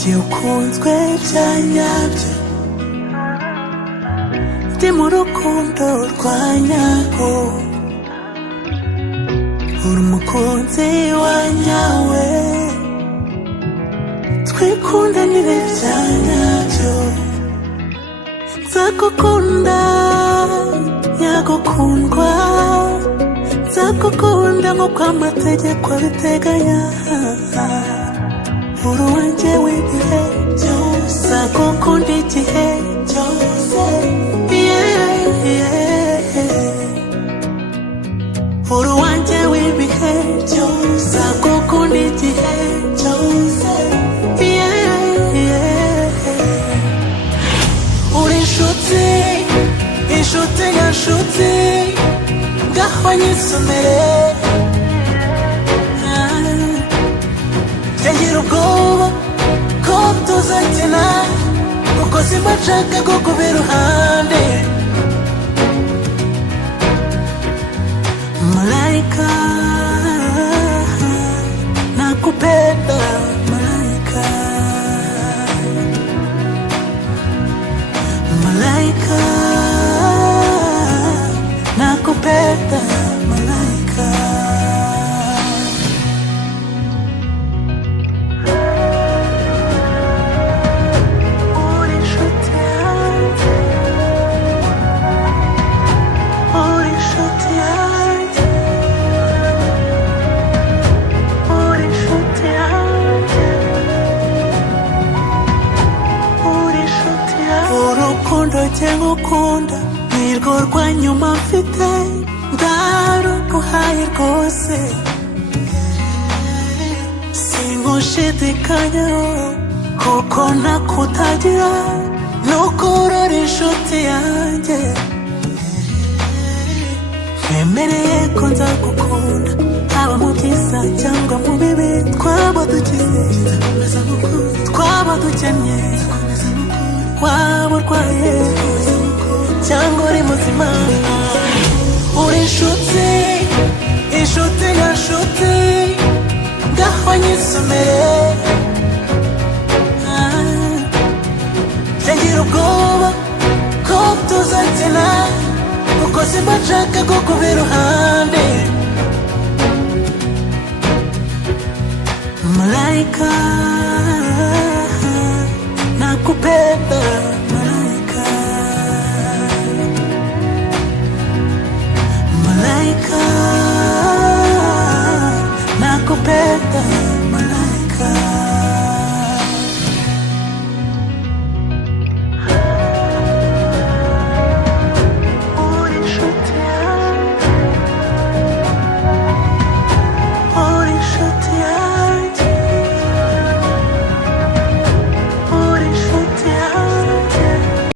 igihe ukunzwe bya nyabyo, ndi mu rukundo rwa nyarwo, uri umukunzi wa nyawe, twikundanire bya nyabyo. Nzagukunda nyagukundwa, nzagukunda nk'uko amategeko abiteganya, uri uwanjye w'ibihe byose, nzagukunda igihe cyose, uri uwanjye w'ibihe byose, nzagukunda igihe cyose, uri inshuti, inshuti nyanshuti, ngaho nyisomere, ngira ubwoba ko tuzakina, kuko simba nshaka kukuba iruhande. Malaika nakupenda, malaika, malaika nakupenda, malaika. Ngukunda nirwo rwa nyuma mfite, ndaruguhaye rwose, sinkushidikanyaho kuko nakutagira, nukurora inshuti yanjye, ntemereye ko nzagukunda, haba mu byiza cyangwa mu bibi, twaba dukize twaba dukennye, waba urwaye cyangwa uri muzima, uri inshuti, inshuti nyanshuti, ngaho nyisomere, ngira ubwoba ko tuzakina, kuko simba nshaka kukuba iruhande. Malaika nakupenda.